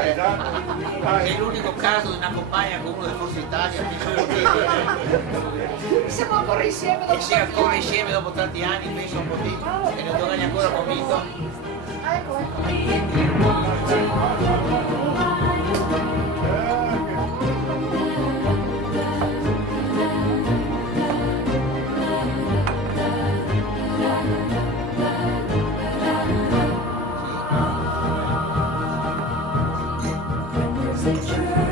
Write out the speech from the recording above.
È l'unico caso di una compagna con uno del Forza Italia Siamo ancora insieme dopo e sia tanti ancora anni. insieme dopo tanti anni, penso un po' di e non domani ancora convinto. Ah, ecco, ecco. When there's a